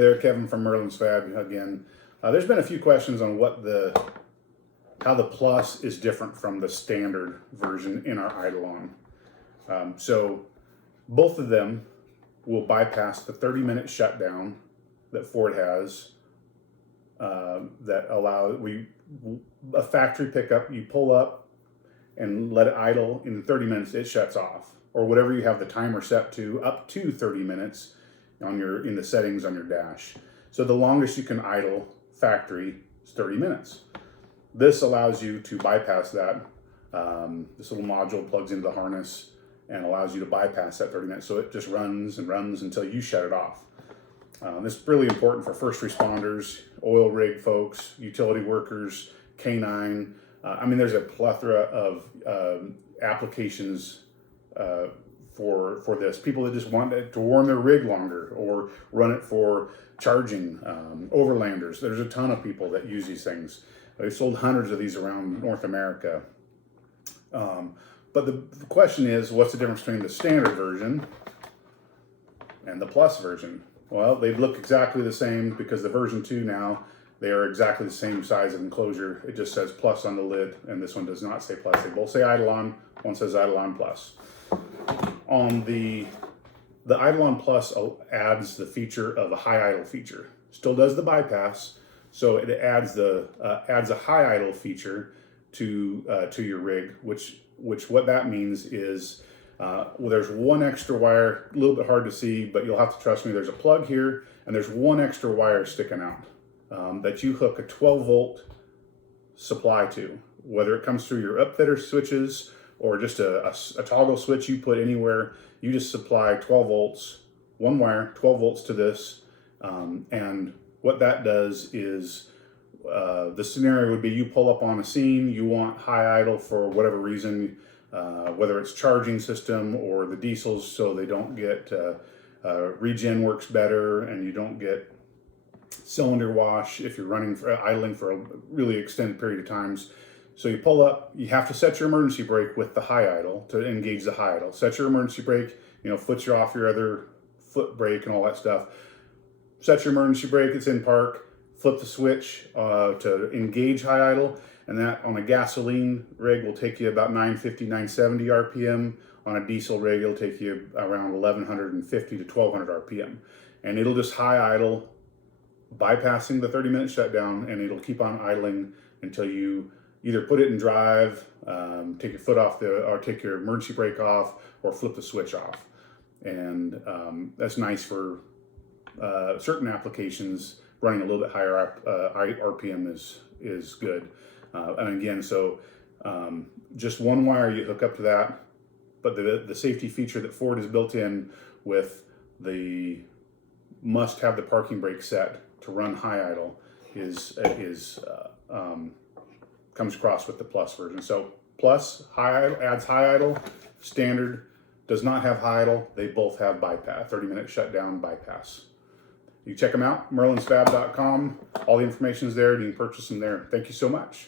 there, Kevin from Merlin's Fab again. There's been a few questions on how the Plus is different from the standard version in our Eidolon. So both of them will bypass the 30-minute shutdown that Ford has. That allows a factory pickup. You pull up and let it idle. In 30 minutes, it shuts off, or whatever you have the timer set to, up to 30 minutes in the settings on your dash. So the longest you can idle factory is 30 minutes. This allows you to bypass that. This little module plugs into the harness and allows you to bypass that 30 minutes. So it just runs and runs until you shut it off. This is really important for first responders, oil rig folks, utility workers, canine. I mean, there's a plethora of applications for this. People that just want it to warm their rig longer or run it for charging, overlanders. There's a ton of people that use these things. They've sold hundreds of these around North America. But the question is, what's the difference between the standard version and the Plus version? Well, they look exactly the same because the version 2 now, they are exactly the same size of enclosure. It just says Plus on the lid, and this one does not say Plus. They both say Eidolon. One says Eidolon Plus. On the Eidolon Plus adds the feature of a high idle feature. Still does the bypass, so it adds a high idle feature to your rig, which what that means is well, there's one extra wire, a little bit hard to see, but you'll have to trust me. There's a plug here, and there's one extra wire sticking out that you hook a 12-volt supply to, whether it comes through your upfitter switches or just a toggle switch you put anywhere. You just supply 12 volts, one wire, 12 volts to this, and what that does is the scenario would be you pull up on a scene, you want high idle for whatever reason, whether it's charging system or the diesels so they don't get, regen works better and you don't get cylinder wash if you're idling for a really extended period of times. So you pull up, you have to set your emergency brake with the high idle to engage the high idle. Set your emergency brake, foot you off your other foot brake and all that stuff. Set your emergency brake, it's in park, flip the switch to engage high idle. And that on a gasoline rig will take you about 950, 970 RPM. On a diesel rig, it'll take you around 1150 to 1200 RPM. And it'll just high idle, bypassing the 30-minute shutdown, and it'll keep on idling until you either put it in drive, take your foot off or take your emergency brake off, or flip the switch off. And that's nice for certain applications. Running a little bit higher RPM is good. And again, so just one wire you hook up to that, but the safety feature that Ford has built in with the must have the parking brake set to run high idle comes across with the Plus version. So Plus adds high idle, standard does not have high idle. They both have bypass, 30-minute shutdown bypass. You check them out, merlinsfab.com. All the information is there. You can purchase them there. Thank you so much.